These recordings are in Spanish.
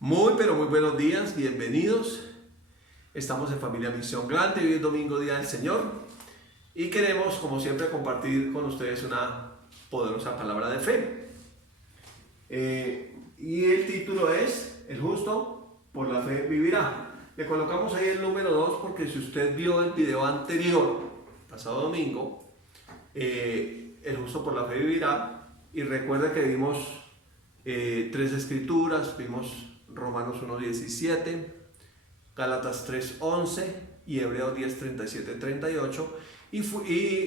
Muy, pero muy buenos días, bienvenidos. Estamos en Familia Misión Grande, hoy es domingo, Día del Señor, y queremos, como siempre, compartir con ustedes una poderosa palabra de fe. Y el título es: El justo por la fe vivirá. Le colocamos ahí el número 2 porque si usted vio el video anterior, pasado domingo, el justo por la fe vivirá, y recuerda que vimos tres escrituras, vimos Romanos 1:17, Gálatas 3:11 y Hebreos 10:37-38, y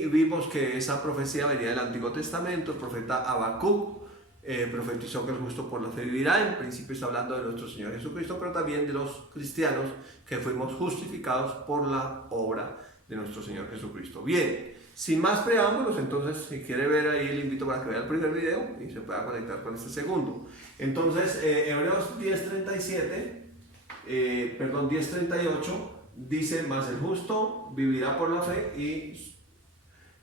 vimos que esa profecía venía del Antiguo Testamento. El profeta Habacuc profetizó que el justo por la fe vivirá. En principio está hablando de nuestro Señor Jesucristo, pero también de los cristianos que fuimos justificados por la obra de nuestro Señor Jesucristo. Bien, sin más preámbulos, entonces, si quiere ver ahí, le invito para que vea el primer video y se pueda conectar con este segundo. Entonces, Hebreos 10:38 dice: más el justo vivirá por la fe, y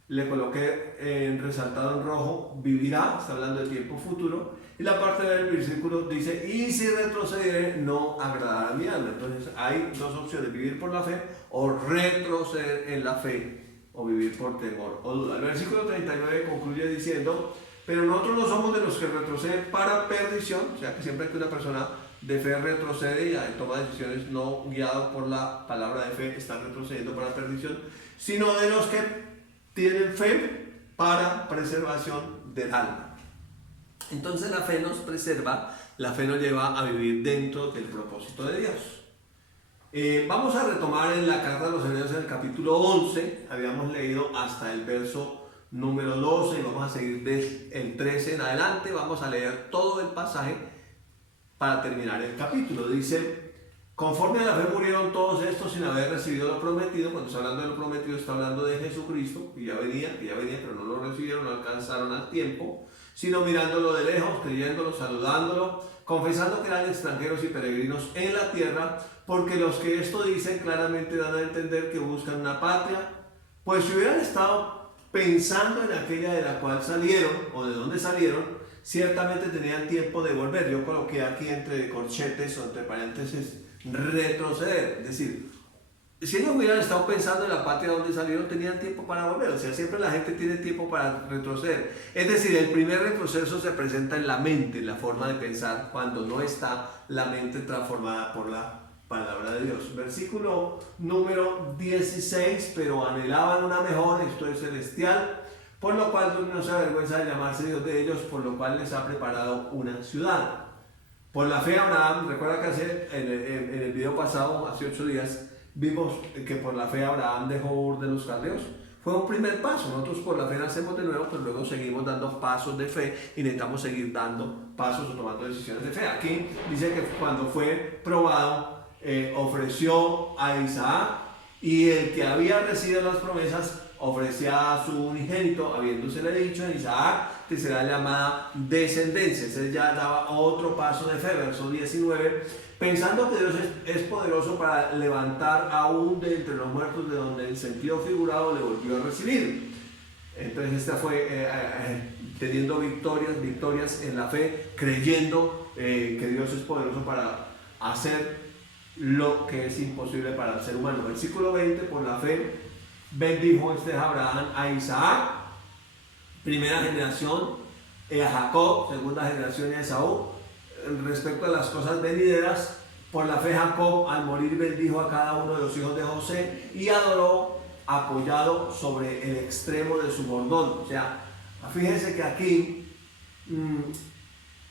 le coloqué resaltado en rojo, vivirá, está hablando de tiempo futuro, y la parte del versículo dice: y si retrocederé, no agradará a mi alma. Entonces hay dos opciones: vivir por la fe o retroceder en la fe, o vivir por temor o duda. El versículo 39 concluye diciendo: pero nosotros no somos de los que retroceden para perdición. O sea que siempre que una persona de fe retrocede y toma decisiones no guiado por la palabra de fe, está retrocediendo para perdición, sino de los que tienen fe para preservación del alma. Entonces la fe nos preserva, la fe nos lleva a vivir dentro del propósito de Dios. Vamos a retomar en la carta de los Hebreos en el capítulo 11, habíamos leído hasta el verso número 12 y vamos a seguir desde el 13 en adelante. Vamos a leer todo el pasaje para terminar el capítulo. Dice: conforme a la fe murieron todos estos sin haber recibido lo prometido. Cuando está hablando de lo prometido, está hablando de Jesucristo, que ya venía, pero no lo recibieron, no alcanzaron al tiempo, sino mirándolo de lejos, creyéndolo, saludándolo, confesando que eran extranjeros y peregrinos en la tierra, porque los que esto dicen claramente dan a entender que buscan una patria. Pues si hubieran estado pensando en aquella de la cual salieron, o de donde salieron, ciertamente tenían tiempo de volver. Yo coloqué aquí entre corchetes o entre paréntesis retroceder, es decir, si ellos hubieran estado pensando en la patria donde salieron, tenían tiempo para volver. O sea, siempre la gente tiene tiempo para retroceder. Es decir, el primer retroceso se presenta en la mente, en la forma de pensar, cuando no está la mente transformada por la palabra de Dios. Versículo número 16: pero anhelaban una mejor, esto es celestial, por lo cual Dios no se avergüenza de llamarse Dios de ellos, por lo cual les ha preparado una ciudad. Por la fe Abraham, recuerda que en el video pasado, hace 8 días, vimos que por la fe Abraham dejó Ur de los Caldeos. Fue un primer paso. Nosotros por la fe nacemos de nuevo, pero luego seguimos dando pasos de fe y necesitamos seguir dando pasos o tomando decisiones de fe. Aquí dice que cuando fue probado, ofreció a Isaac, y el que había recibido las promesas ofrecía a su unigénito, habiéndosele dicho en Isaac que será llamada descendencia. Ese ya daba otro paso de fe. Verso 19: pensando que Dios es poderoso para levantar aún de entre los muertos, de donde en sentido figurado le volvió a recibir. Entonces esta fue teniendo victorias en la fe, creyendo que Dios es poderoso para hacer lo que es imposible para el ser humano. Versículo 20: por la fe bendijo Abraham a Isaac, primera generación, a Jacob, segunda generación, y a Esaú. Respecto a las cosas venideras, por la fe Jacob al morir bendijo a cada uno de los hijos de José y adoró apoyado sobre el extremo de su bordón. O sea, fíjense que aquí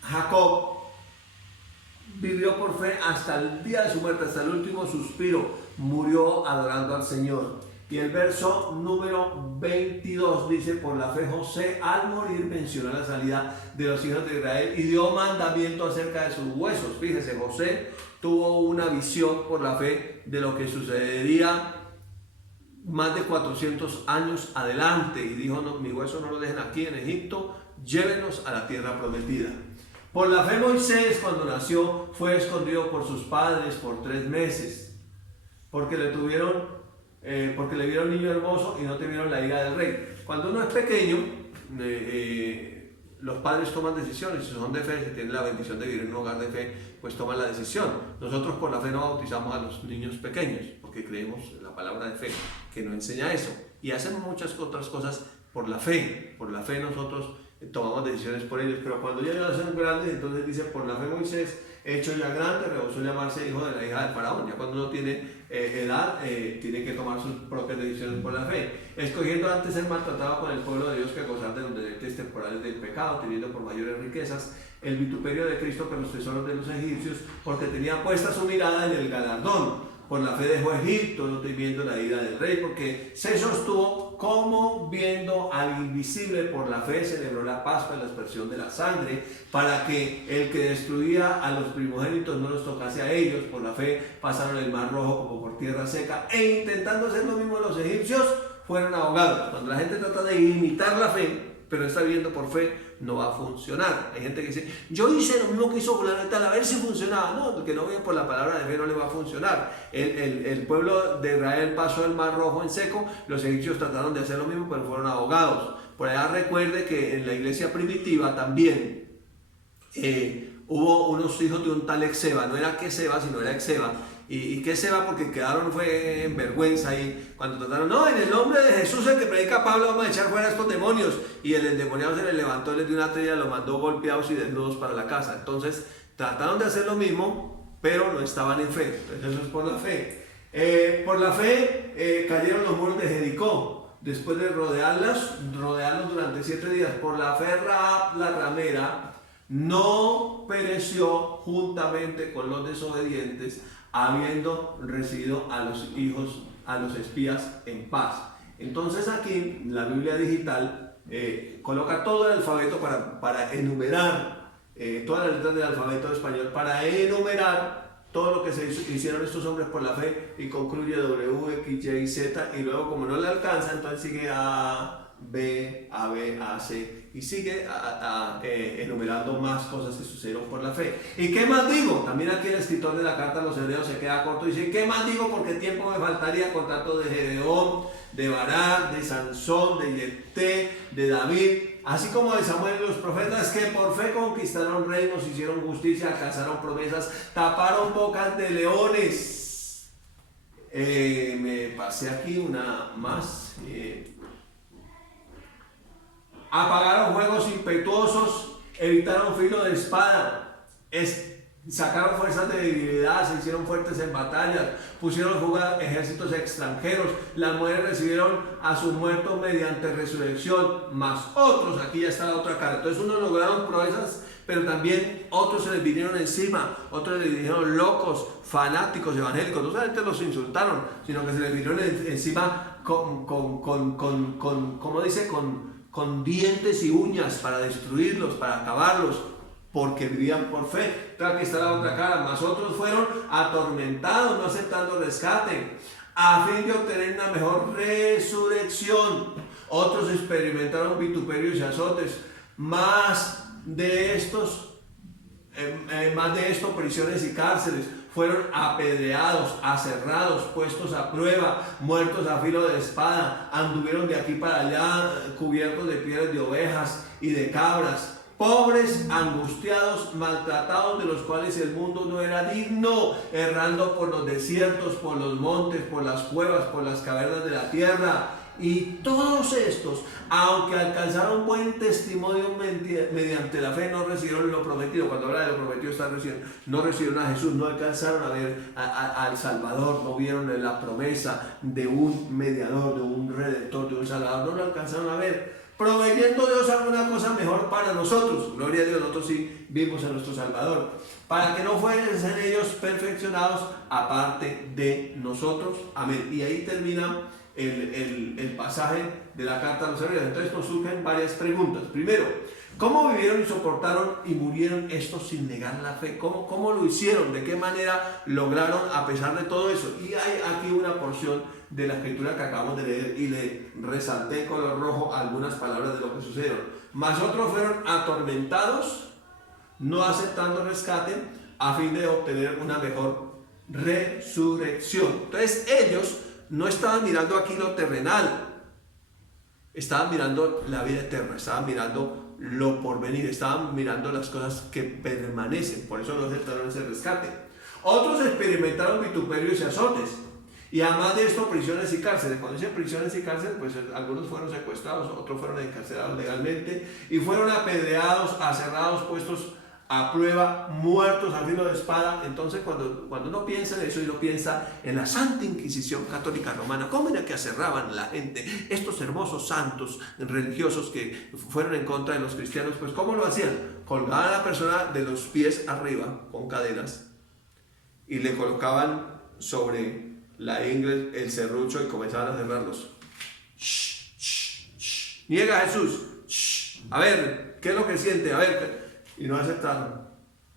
Jacob vivió por fe hasta el día de su muerte, hasta el último suspiro, murió adorando al Señor. Y el verso número 22 dice: por la fe José al morir mencionó la salida de los hijos de Israel y dio mandamiento acerca de sus huesos. Fíjese, José tuvo una visión por la fe de lo que sucedería más de 400 años adelante, y dijo: no, mis huesos no los dejen aquí en Egipto, llévenos a la tierra prometida. Por la fe Moisés, cuando nació, fue escondido por sus padres por 3 meses, porque le vieron niño hermoso y no temieron la ira del rey. Cuando uno es pequeño, los padres toman decisiones, si son de fe, si tienen la bendición de vivir en un hogar de fe, pues toman la decisión. Nosotros por la fe no bautizamos a los niños pequeños, porque creemos en la palabra de fe, que no enseña eso. Y hacemos muchas otras cosas por la fe nosotros tomamos decisiones por ellos, pero cuando ya son grandes, entonces dice, por la fe Moisés, hecho ya grande, rehusó llamarse hijo de la hija del faraón. Ya cuando uno tiene edad, tiene que tomar sus propias decisiones por la fe, escogiendo antes ser maltratado con el pueblo de Dios que gozar de los deleites temporales del pecado, teniendo por mayores riquezas el vituperio de Cristo que los tesoros de los egipcios, porque tenía puesta su mirada en el galardón. Por la fe dejó Egipto, no temiendo la ira del rey, porque se sostuvo como viendo al invisible. Por la fe celebró la Pascua, la aspersión de la sangre, para que el que destruía a los primogénitos no los tocase a ellos. Por la fe pasaron el mar rojo como por tierra seca, e intentando hacer lo mismo los egipcios, fueron ahogados. Cuando la gente trata de imitar la fe, pero está viviendo por fe, no va a funcionar. Hay gente que dice, yo hice lo mismo que hizo fulano y tal, a ver si funcionaba. No, porque no vive por la palabra de fe, no le va a funcionar. El pueblo de Israel pasó el mar rojo en seco, los egipcios trataron de hacer lo mismo, pero fueron ahogados. Por allá recuerde que en la iglesia primitiva también hubo unos hijos de un tal Exeba, no era Queseba, sino era Exeba. ¿Y qué se va? Porque quedaron fue en vergüenza ahí cuando trataron, no, en el nombre de Jesús el que predica Pablo vamos a echar fuera a estos demonios, y el endemoniado se le levantó, les dio una trilla, los mandó golpeados y desnudos para la casa. Entonces trataron de hacer lo mismo, pero no estaban en fe. Entonces eso es por la fe. Por la fe cayeron los muros de Jericó después de rodearlos durante 7 días. Por la fe Rahab la ramera no pereció juntamente con los desobedientes, habiendo recibido a los espías en paz. Entonces aquí la Biblia digital coloca todo el alfabeto para enumerar, todas las letras del alfabeto español, para enumerar todo lo que se hicieron estos hombres por la fe, y concluye W, X, Y, Z, y luego como no le alcanza, entonces sigue A, B, C, y sigue enumerando más cosas que sucedieron por la fe. ¿Y qué más digo? También aquí el escritor de la carta a los hebreos se queda corto y dice, ¿qué más digo? Porque tiempo me faltaría con tanto de Gedeón, de Barak, de Sansón, de Jefté, de David, así como de Samuel y los profetas, que por fe conquistaron reinos, hicieron justicia, alcanzaron promesas, taparon bocas de leones. Me pasé aquí una más. Apagaron fuegos impetuosos, evitaron filo de espada, sacaron fuerzas de debilidad, se hicieron fuertes en batallas, pusieron fuga ejércitos extranjeros, las mujeres recibieron a sus muertos mediante resurrección, más otros, aquí ya está la otra cara. Entonces unos lograron proezas, pero también otros se les vinieron encima, otros les dijeron locos, fanáticos, evangélicos. No solamente los insultaron, sino que se les vinieron encima como dice, con dientes y uñas para destruirlos, para acabarlos, porque vivían por fe. Claro, aquí está la otra cara. Más otros fueron atormentados, no aceptando rescate, a fin de obtener una mejor resurrección. Otros experimentaron vituperios y azotes. Más de esto, prisiones y cárceles. Fueron apedreados, aserrados, puestos a prueba, muertos a filo de espada, anduvieron de aquí para allá, cubiertos de pieles de ovejas y de cabras, pobres, angustiados, maltratados, de los cuales el mundo no era digno, errando por los desiertos, por los montes, por las cuevas, por las cavernas de la tierra. Y todos estos, aunque alcanzaron buen testimonio mediante la fe, no recibieron lo prometido. Cuando habla de lo prometido está recibiendo, no recibieron a Jesús, no alcanzaron a ver al Salvador, no vieron la promesa de un mediador, de un redentor, de un salvador, no lo alcanzaron a ver, proveyendo Dios alguna cosa mejor para nosotros. Gloria a Dios, nosotros sí vimos a nuestro Salvador, para que no fuesen ellos perfeccionados aparte de nosotros. Amén. Y ahí termina el pasaje de la carta a los hebreos. Entonces nos surgen varias preguntas. Primero, ¿cómo vivieron y soportaron y murieron estos sin negar la fe? ¿Cómo lo hicieron? ¿De qué manera lograron a pesar de todo eso? Y hay aquí una porción de la escritura que acabamos de leer y le resalté en color rojo algunas palabras de lo que sucedieron. Mas otros fueron atormentados, no aceptando rescate, a fin de obtener una mejor resurrección. Entonces ellos no estaban mirando aquí lo terrenal, estaban mirando la vida eterna, estaban mirando lo porvenir, estaban mirando las cosas que permanecen, por eso no aceptaron ese rescate. Otros experimentaron vituperios y azotes, y además de esto prisiones y cárceles. Cuando dicen prisiones y cárceles, pues algunos fueron secuestrados, otros fueron encarcelados legalmente y fueron apedreados, aserrados, puestos a prueba, muertos al filo de espada. Entonces cuando uno piensa en eso y uno piensa en la Santa Inquisición Católica Romana, cómo era que aserraban a la gente, estos hermosos santos religiosos que fueron en contra de los cristianos, pues cómo lo hacían, colgaban a la persona de los pies arriba con cadenas y le colocaban sobre la ingle el serrucho y comenzaban a cerrarlos. Niega a Jesús. A ver, ¿qué es lo que siente? A ver, y no aceptaron,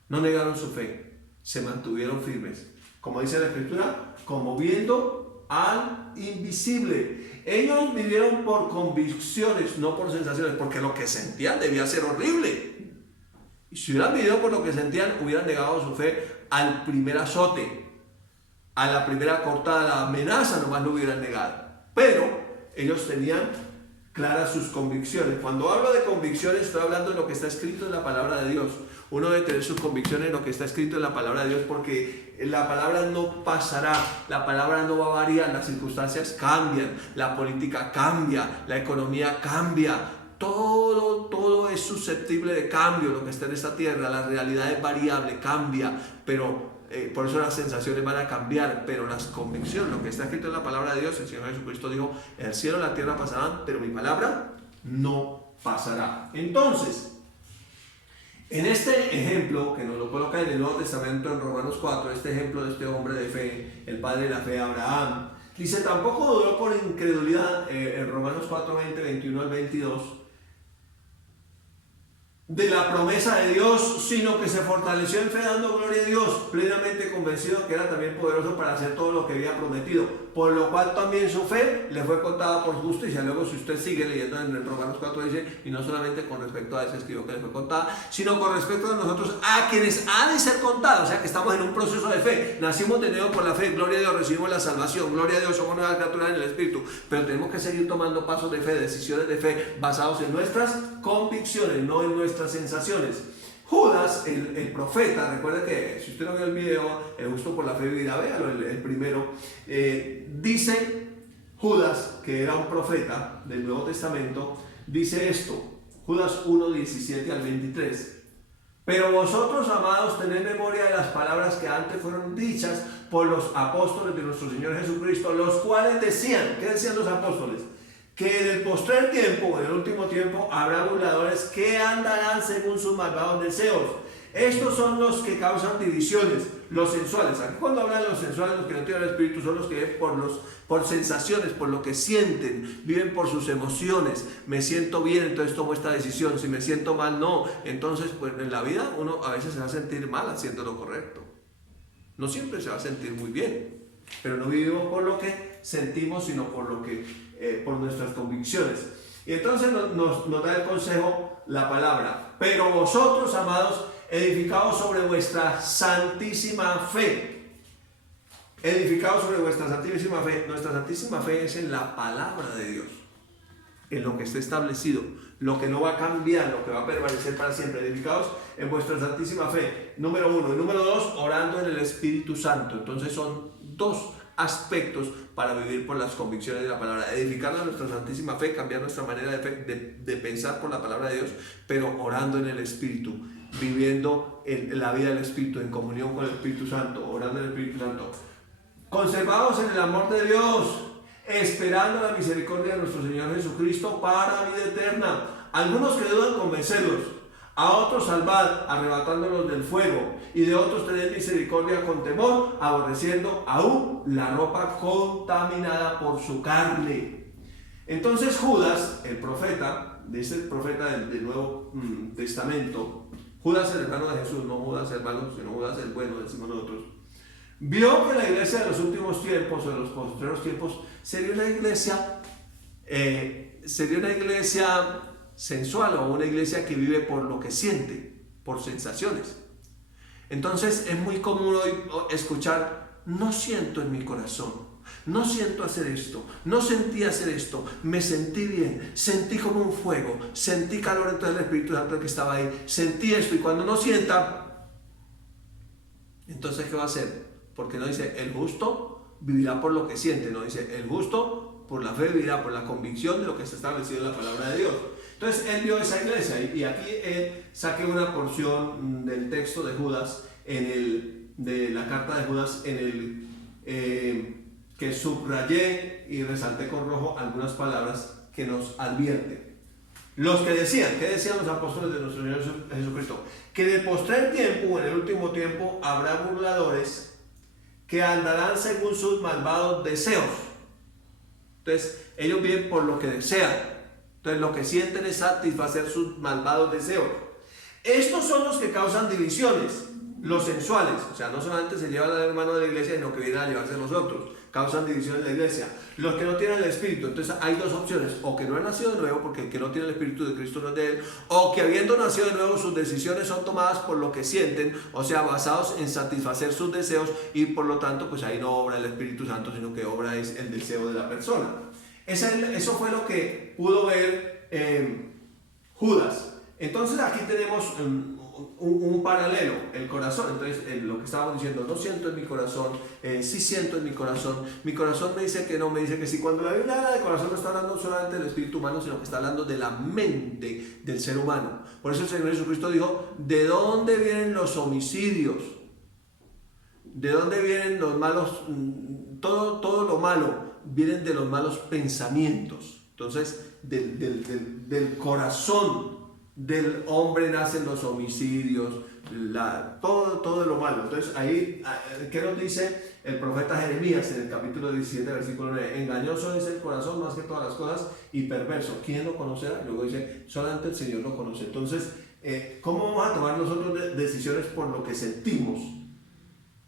no negaron su fe, se mantuvieron firmes. Como dice la Escritura, como viendo al invisible. Ellos vivieron por convicciones, no por sensaciones, porque lo que sentían debía ser horrible. Y si hubieran vivido por lo que sentían, hubieran negado su fe al primer azote, a la primera cortada, la amenaza, nomás lo hubieran negado. Pero ellos tenían claras sus convicciones. Cuando hablo de convicciones, estoy hablando de lo que está escrito en la palabra de Dios. Uno debe tener sus convicciones en lo que está escrito en la palabra de Dios, porque la palabra no pasará, la palabra no va a variar, las circunstancias cambian, la política cambia, la economía cambia, todo es susceptible de cambio, lo que está en esta tierra, la realidad es variable, cambia, pero por eso las sensaciones van a cambiar, pero las convicciones, lo que está escrito en la palabra de Dios, el Señor Jesucristo dijo, el cielo y la tierra pasarán, pero mi palabra no pasará. Entonces, en este ejemplo, que nos lo coloca en el Nuevo Testamento, en Romanos 4, este ejemplo de este hombre de fe, el padre de la fe, Abraham, dice, tampoco duró por incredulidad, en Romanos 4, 20, 21 al 22, de la promesa de Dios, sino que se fortaleció en fe dando gloria a Dios, plenamente convencido que era también poderoso para hacer todo lo que había prometido, por lo cual también su fe le fue contada por justicia. Luego, si usted sigue leyendo en Romanos 4, dice, y no solamente con respecto a ese escribo que le fue contada, sino con respecto a nosotros, a quienes ha de ser contada. O sea que estamos en un proceso de fe, nacimos de nuevo por la fe, gloria a Dios, recibimos la salvación, gloria a Dios, somos nuevas criaturas en el Espíritu, pero tenemos que seguir tomando pasos de fe, decisiones de fe, basados en nuestras convicciones, no en nuestras sensaciones. Judas, el profeta, recuerda que si usted no vio el video, el justo por la fe vivirá, véalo, el primero, dice Judas, que era un profeta del Nuevo Testamento, dice esto, Judas 1, 17 al 23. Pero vosotros, amados, tened memoria de las palabras que antes fueron dichas por los apóstoles de nuestro Señor Jesucristo, los cuales decían, ¿qué decían los apóstoles? Que en el postrer tiempo, en el último tiempo, habrá burladores que andarán según sus malvados deseos. Estos son los que causan divisiones, los sensuales. Aquí cuando hablan de los sensuales, los que no tienen el Espíritu, son los que viven por sensaciones, por lo que sienten, viven por sus emociones. Me siento bien, entonces tomo esta decisión. Si me siento mal, no. Entonces, pues en la vida uno a veces se va a sentir mal haciendo lo correcto. No siempre se va a sentir muy bien, pero no vivimos por lo que sentimos, sino por lo que por nuestras convicciones. Y entonces nos da el consejo la palabra. Pero vosotros, amados, edificados sobre vuestra santísima fe. Edificados sobre vuestra santísima fe. Nuestra santísima fe es en la palabra de Dios, en lo que está establecido, lo que no va a cambiar, lo que va a permanecer para siempre. Edificados en vuestra santísima fe, número 1. Y número 2, orando en el Espíritu Santo. Entonces son dos aspectos para vivir por las convicciones de la palabra. Edificar nuestra santísima fe, cambiar nuestra manera de pensar por la palabra de Dios, pero orando en el Espíritu, viviendo en la vida del Espíritu, en comunión con el Espíritu Santo, orando en el Espíritu Santo. Conservados en el amor de Dios, esperando la misericordia de nuestro Señor Jesucristo para vida eterna. Algunos que dudan, convencerlos. A otros salvad, arrebatándolos del fuego, y de otros tened misericordia con temor, aborreciendo aún la ropa contaminada por su carne. Entonces Judas, el profeta, dice el profeta del Nuevo Testamento, Judas el hermano de Jesús, no Judas el malo, sino Judas el bueno, decimos nosotros, vio que la iglesia de los últimos tiempos, o de los postreros tiempos, sería una iglesia sensual, o una iglesia que vive por lo que siente, por sensaciones. Entonces es muy común hoy escuchar, no siento en mi corazón, No siento hacer esto, no sentí hacer esto, me sentí bien, sentí como un fuego, sentí calor, entonces el Espíritu Santo que estaba ahí, sentí esto, y cuando no sienta, entonces ¿qué va a hacer? Porque no dice el justo vivirá por lo que siente, no dice el justo por la fe vivirá, por la convicción de lo que está establecido en la palabra de Dios. Entonces él vio esa iglesia, y aquí él saqué una porción del texto de Judas, de la carta de Judas, que subrayé y resalté con rojo algunas palabras que nos advierten. Los que decían, ¿qué decían los apóstoles de nuestro Señor Jesucristo? Que en el postrer tiempo, en el último tiempo, habrá burladores que andarán según sus malvados deseos. Entonces, ellos viven por lo que desean. Entonces, lo que sienten es satisfacer sus malvados deseos. Estos son los que causan divisiones, los sensuales. O sea, no solamente se llevan al hermano de la iglesia, sino que vienen a llevarse a nosotros. Causan división en la iglesia. Los que no tienen el Espíritu. Entonces hay dos opciones: o que no han nacido de nuevo, porque el que no tiene el Espíritu de Cristo no es de él, o que habiendo nacido de nuevo sus decisiones son tomadas por lo que sienten, o sea, basados en satisfacer sus deseos, y por lo tanto pues ahí no obra el Espíritu Santo, sino que obra es el deseo de la persona. Eso fue lo que pudo ver Judas. Entonces aquí tenemos un paralelo, el corazón. Entonces lo que estábamos diciendo, no siento en mi corazón, sí siento en mi corazón me dice que no, me dice que sí. Cuando la Biblia habla de corazón no está hablando solamente del espíritu humano, sino que está hablando de la mente del ser humano. Por eso el Señor Jesucristo dijo: ¿de dónde vienen los homicidios? ¿De dónde vienen los malos? Todo lo malo vienen de los malos pensamientos. Entonces del corazón del hombre nacen los homicidios, todo lo malo. Entonces ahí, ¿qué nos dice el profeta Jeremías en el capítulo 17, versículo 9? Engañoso es el corazón más que todas las cosas y perverso. ¿Quién lo conocerá? Luego dice, solamente el Señor lo conoce. Entonces, ¿cómo vamos a tomar nosotros decisiones por lo que sentimos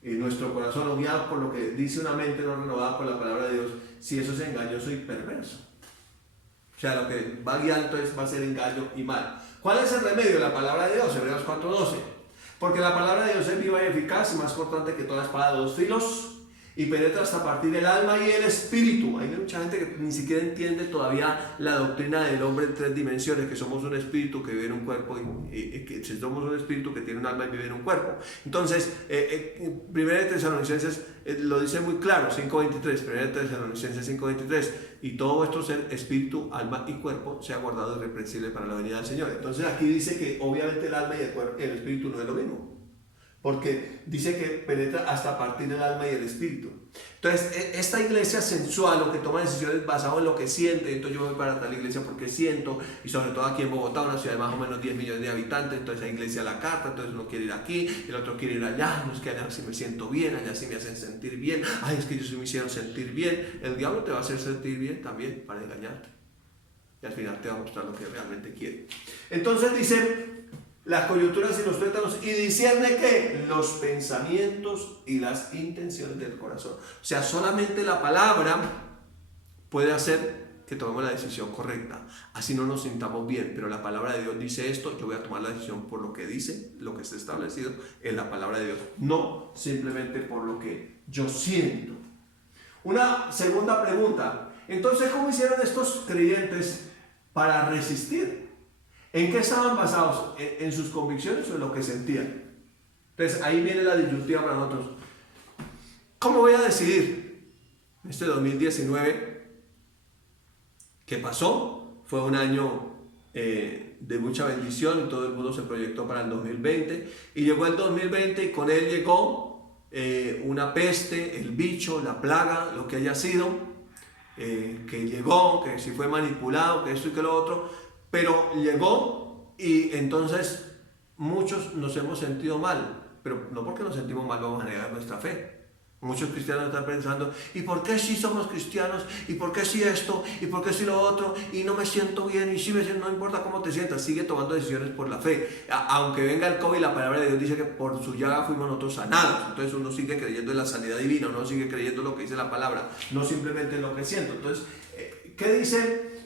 en nuestro corazón, o guiados por lo que dice una mente no renovada por la palabra de Dios, si eso es engañoso y perverso? O sea, lo que va guiando entonces va a ser engaño y mal. ¿Cuál es el remedio? La palabra de Dios, Hebreos 4:12. Porque la palabra de Dios es viva y eficaz, y más cortante que toda espada de dos filos, y penetra hasta partir el alma y el espíritu. Hay mucha gente que ni siquiera entiende todavía la doctrina del hombre en tres dimensiones, que somos un espíritu que vive en un cuerpo, y que somos un espíritu que tiene un alma y vive en un cuerpo. Entonces, 1 Tesalonicenses lo dice muy claro, 5:23, 1 Tesalonicenses 5:23, y todo vuestro ser, espíritu, alma y cuerpo, sea guardado irreprensible para la venida del Señor. Entonces aquí dice que obviamente el alma y el espíritu no es lo mismo, porque dice que penetra hasta partir el alma y el espíritu. Entonces, esta iglesia sensual, lo que toma decisiones basado en lo que siente, entonces yo voy para tal iglesia porque siento, y sobre todo aquí en Bogotá, una ciudad de más o menos 10 millones de habitantes, entonces la iglesia la carta, entonces uno quiere ir aquí, el otro quiere ir allá, no es que allá sí me siento bien, allá sí me hacen sentir bien, ay, es que ellos sí me hicieron sentir bien. El diablo te va a hacer sentir bien también para engañarte, y al final te va a mostrar lo que realmente quiere. Entonces dice, las coyunturas y los tuétanos, y discierne que los pensamientos y las intenciones del corazón. O sea, solamente la palabra puede hacer que tomemos la decisión correcta, así no nos sintamos bien, pero la palabra de Dios dice esto, yo voy a tomar la decisión por lo que dice, lo que está establecido en la palabra de Dios, no simplemente por lo que yo siento. Una segunda pregunta: entonces, ¿cómo hicieron estos creyentes para resistir? ¿En qué estaban basados? ¿En sus convicciones o en lo que sentían? Entonces ahí viene la disyuntiva para nosotros. ¿Cómo voy a decidir? Este 2019 que pasó fue un año de mucha bendición, y todo el mundo se proyectó para el 2020, y llegó el 2020 y con él llegó una peste, el bicho, la plaga, lo que haya sido, que llegó, que si fue manipulado, que esto y que lo otro. Pero llegó, y entonces muchos nos hemos sentido mal, pero no porque nos sentimos mal vamos a negar nuestra fe. Muchos cristianos están pensando, ¿y por qué si somos cristianos? ¿Y por qué si esto? ¿Y por qué si lo otro? Y no me siento bien, y si me siento, no importa cómo te sientas, sigue tomando decisiones por la fe. Aunque venga el COVID, la palabra de Dios dice que por su llaga fuimos nosotros sanados. Entonces uno sigue creyendo en la sanidad divina, uno sigue creyendo en lo que dice la palabra, no simplemente en lo que siento. Entonces, ¿qué dice?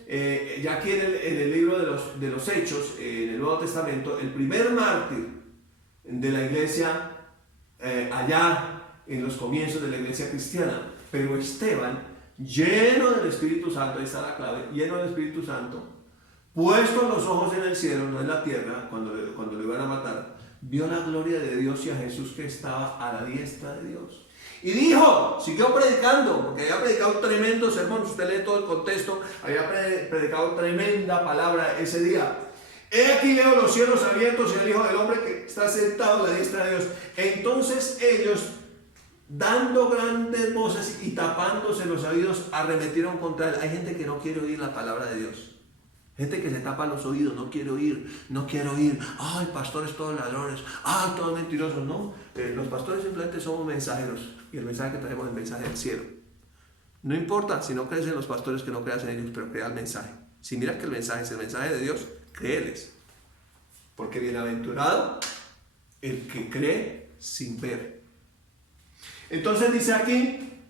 Ya aquí en el libro de los Hechos, en el Nuevo Testamento, el primer mártir de la iglesia allá en los comienzos de la iglesia cristiana, Pero Esteban, lleno del Espíritu Santo, ahí está la clave, lleno del Espíritu Santo, puesto los ojos en el cielo, no en la tierra, cuando lo iban a matar, vio la gloria de Dios y a Jesús que estaba a la diestra de Dios. Y dijo, siguió predicando, porque había predicado un tremendo sermón, usted lee todo el contexto, había predicado tremenda palabra ese día. He aquí veo los cielos abiertos y el Hijo del Hombre que está sentado a la diestra de Dios. Entonces ellos, dando grandes voces y tapándose los oídos, arremetieron contra él. Hay gente que no quiere oír la palabra de Dios. Gente que se tapa los oídos, no quiere oír, no quiere oír. Ay, pastores todos ladrones, ay, todos mentirosos. No, los pastores simplemente somos mensajeros y el mensaje que traemos es el mensaje del cielo. No importa si no crees en los pastores, que no creas en ellos, pero crea el mensaje. Si miras que el mensaje es el mensaje de Dios, créeles. Porque bienaventurado el que cree sin ver. Entonces dice aquí,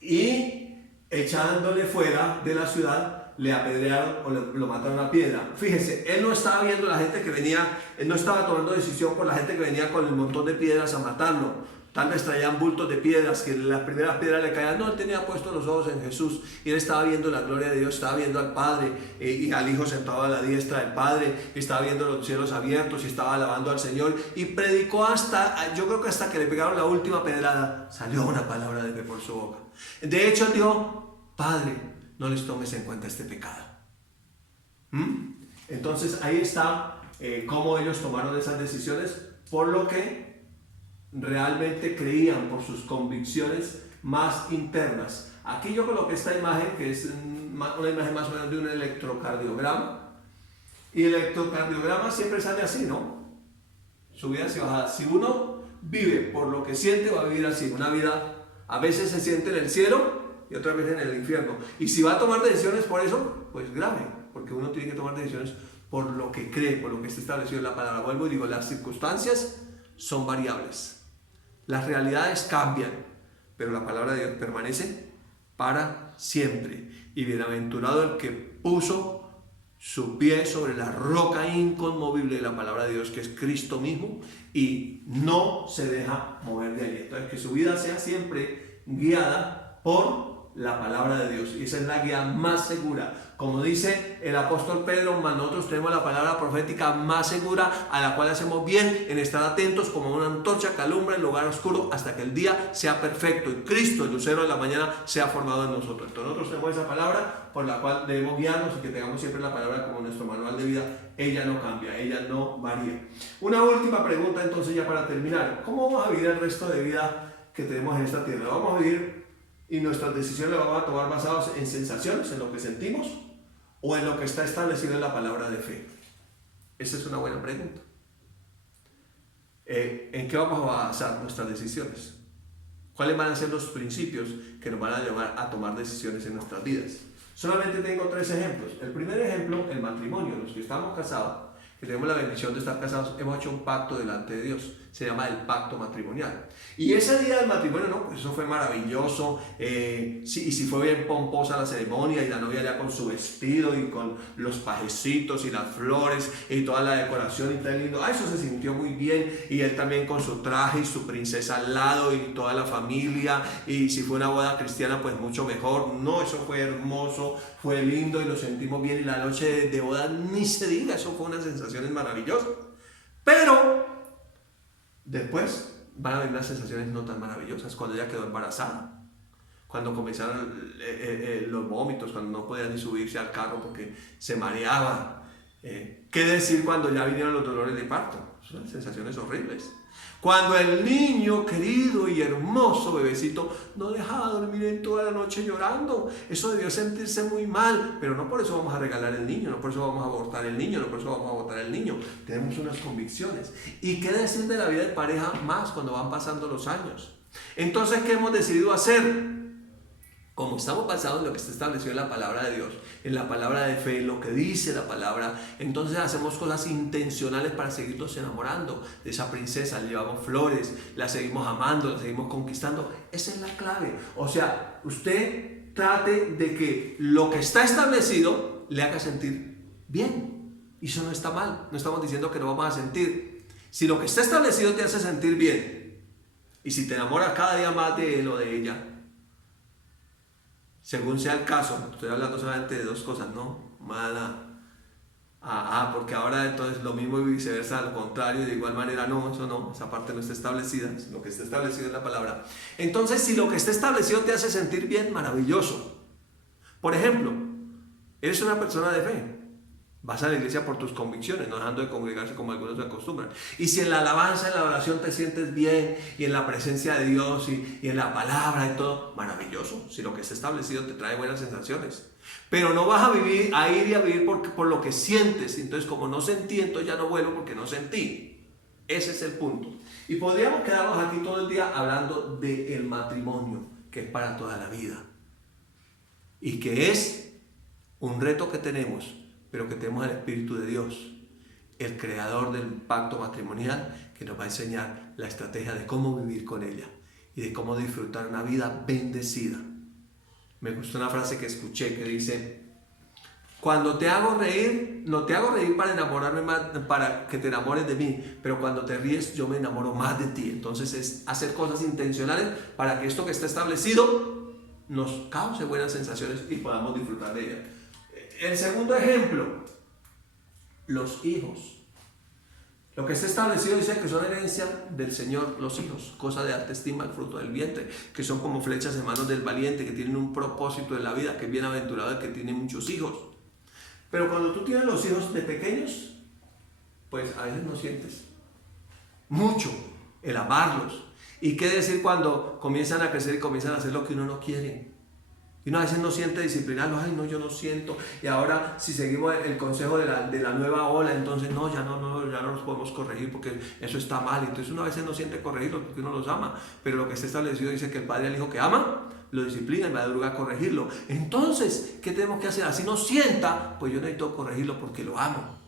y echándole fuera de la ciudad, le apedrearon o lo mataron a piedra. Fíjese, él no estaba viendo la gente que venía, él no estaba tomando decisión por la gente que venía con el montón de piedras a matarlo. Tal vez traían bultos de piedras, que las primeras piedras le caían. No, él tenía puestos los ojos en Jesús y él estaba viendo la gloria de Dios, estaba viendo al Padre y al Hijo sentado a la diestra del Padre, estaba viendo los cielos abiertos y estaba alabando al Señor y predicó hasta, yo creo que hasta que le pegaron la última pedrada, salió una palabra de fe por su boca. De hecho, él dijo, Padre, no les tomes en cuenta este pecado. Entonces ahí está cómo ellos tomaron esas decisiones por lo que realmente creían, por sus convicciones más internas. Aquí yo coloqué esta imagen, que es una imagen más o menos de un electrocardiograma. Y el electrocardiograma siempre sale así, ¿no? Subidas y bajadas. Si uno vive por lo que siente, va a vivir así. Una vida a veces se siente en el cielo y otras veces en el infierno. Y si va a tomar decisiones por eso, pues grave, porque uno tiene que tomar decisiones por lo que cree, por lo que está establecido en la palabra. Vuelvo y digo, las circunstancias son variables. Las realidades cambian, pero la palabra de Dios permanece para siempre. Y bienaventurado el que puso su pie sobre la roca inconmovible de la palabra de Dios, que es Cristo mismo, y no se deja mover de allí. Entonces, que su vida sea siempre guiada por la palabra de Dios, y esa es la guía más segura. Como dice el apóstol Pedro, nosotros tenemos la palabra profética más segura, a la cual hacemos bien en estar atentos como una antorcha que alumbra el lugar oscuro hasta que el día sea perfecto y Cristo, el lucero de la mañana, sea formado en nosotros. Entonces nosotros tenemos esa palabra por la cual debemos guiarnos y que tengamos siempre la palabra como nuestro manual de vida. Ella no cambia, ella no varía. Una última pregunta entonces ya para terminar. ¿Cómo vamos a vivir el resto de vida que tenemos en esta tierra? ¿Vamos a vivir y nuestras decisiones las vamos a tomar basadas en sensaciones, en lo que sentimos, o en lo que está establecido en la palabra de fe? Esa es una buena pregunta. ¿En qué vamos a basar nuestras decisiones? ¿Cuáles van a ser los principios que nos van a llevar a tomar decisiones en nuestras vidas? Solamente tengo 3 ejemplos. El primer ejemplo, el matrimonio. Los que estamos casados, que tenemos la bendición de estar casados, hemos hecho un pacto delante de Dios. Se llama el pacto matrimonial. Y ese día del matrimonio, no, pues eso fue maravilloso. Y si fue bien pomposa la ceremonia y la novia ya con su vestido y con los pajecitos y las flores y toda la decoración y tan lindo. Eso se sintió muy bien. Y él también con su traje y su princesa al lado y toda la familia. Y si fue una boda cristiana, pues mucho mejor. No, eso fue hermoso, fue lindo y lo sentimos bien. Y la noche de boda ni se diga, eso fue unas sensaciones maravillosas. Pero después van a haber unas sensaciones no tan maravillosas, cuando ella quedó embarazada, cuando comenzaron los vómitos, cuando no podía ni subirse al carro porque se mareaba. ¿Qué decir cuando ya vinieron los dolores de parto? Son sensaciones horribles. Cuando el niño querido y hermoso bebecito no dejaba dormir en toda la noche llorando, eso debió sentirse muy mal, pero no por eso vamos a regalar el niño, no por eso vamos a abortar el niño, no por eso vamos a botar el niño. Tenemos unas convicciones. ¿Y qué decir de la vida de pareja más cuando van pasando los años? Entonces, ¿qué hemos decidido hacer? Como estamos basados en lo que está establecido en la palabra de Dios, en la palabra de fe, en lo que dice la palabra, entonces hacemos cosas intencionales para seguirnos enamorando de esa princesa. Le llevamos flores, la seguimos amando, la seguimos conquistando. Esa es la clave. O sea, usted trate de que lo que está establecido le haga sentir bien. Y eso no está mal. No estamos diciendo que no vamos a sentir. Si lo que está establecido te hace sentir bien, y si te enamoras cada día más de él o de ella, según sea el caso. Estoy hablando solamente de dos cosas, no mala. Porque ahora entonces lo mismo y viceversa, al contrario, de igual manera no, eso no, esa parte no está establecida, lo que está establecido es la palabra. Entonces, si lo que está establecido te hace sentir bien, maravilloso. Por ejemplo, eres una persona de fe, vas a la iglesia por tus convicciones, no dejando de congregarse como algunos se acostumbran. Y si en la alabanza, en la oración te sientes bien, y en la presencia de Dios, y en la palabra y todo, maravilloso. Si lo que está establecido te trae buenas sensaciones. Pero no vas a ir y a vivir por lo que sientes. Entonces, como no sentí, entonces ya no vuelvo porque no sentí. Ese es el punto. Y podríamos quedarnos aquí todo el día hablando del matrimonio, que es para toda la vida. Y que es un reto que tenemos, pero que tenemos el Espíritu de Dios, el creador del pacto matrimonial, que nos va a enseñar la estrategia de cómo vivir con ella y de cómo disfrutar una vida bendecida. Me gustó una frase que escuché que dice: cuando te hago reír, no te hago reír para enamorarme más, para que te enamores de mí, pero cuando te ríes yo me enamoro más de ti. Entonces es hacer cosas intencionales para que esto que está establecido nos cause buenas sensaciones y podamos disfrutar de ella. El segundo ejemplo, los hijos. Lo que está establecido dice que son herencia del Señor los hijos, cosa de alta estima, el fruto del vientre, que son como flechas en manos del valiente, que tienen un propósito en la vida, que es bienaventurado el que tiene muchos hijos. Pero cuando tú tienes los hijos de pequeños, pues a veces no sientes mucho el amarlos. ¿Y qué decir cuando comienzan a crecer y comienzan a hacer lo que uno no quiere? Y uno a veces no siente disciplinarlos, ay no, yo no siento. Y ahora si seguimos el consejo de la nueva ola, entonces no, ya no los podemos corregir porque eso está mal. Entonces uno a veces no siente corregirlos porque uno los ama. Pero lo que está establecido dice que el padre al hijo que ama, lo disciplina y va a madruga a corregirlo. Entonces, ¿qué tenemos que hacer? Así no sienta, pues yo necesito corregirlo porque lo amo.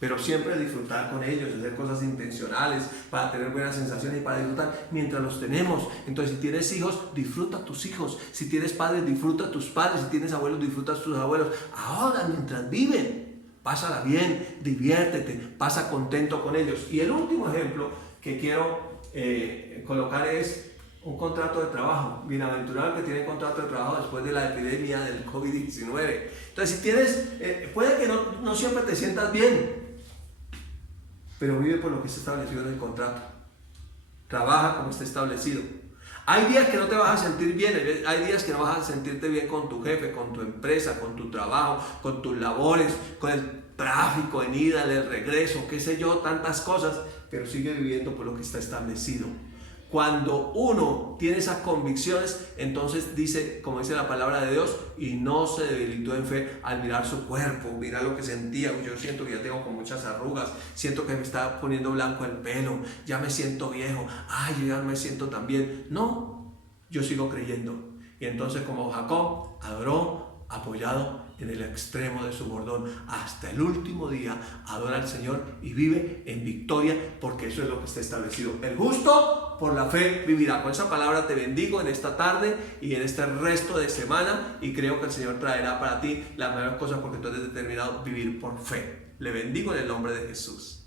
Pero siempre disfrutar con ellos, hacer cosas intencionales para tener buenas sensaciones y para disfrutar mientras los tenemos. Entonces, si tienes hijos, disfruta a tus hijos. Si tienes padres, disfruta a tus padres. Si tienes abuelos, disfruta a tus abuelos. Ahora, mientras viven, pásala bien, diviértete, pasa contento con ellos. Y el último ejemplo que quiero colocar es un contrato de trabajo. Bienaventurado el que tiene contrato de trabajo después de la epidemia del COVID-19. Entonces, si tienes, puede que no siempre te sientas bien, pero vive por lo que está establecido en el contrato. Trabaja como está establecido. Hay días que no te vas a sentir bien, hay días que no vas a sentirte bien con tu jefe, con tu empresa, con tu trabajo, con tus labores, con el tráfico en ida, el regreso, qué sé yo, tantas cosas, pero sigue viviendo por lo que está establecido. Cuando uno tiene esas convicciones, entonces dice, como dice la palabra de Dios, y no se debilitó en fe al mirar su cuerpo, mirar lo que sentía. Yo siento que ya tengo con muchas arrugas, siento que me está poniendo blanco el pelo, ya me siento viejo, ay, yo ya me siento tan bien. No, yo sigo creyendo. Y entonces, como Jacob adoró, apoyado en el extremo de su bordón, hasta el último día adora al Señor y vive en victoria, porque eso es lo que está establecido. El justo por la fe vivirá. Con esa palabra te bendigo en esta tarde y en este resto de semana, y creo que el Señor traerá para ti las mejores cosas porque tú has determinado vivir por fe. Le bendigo en el nombre de Jesús.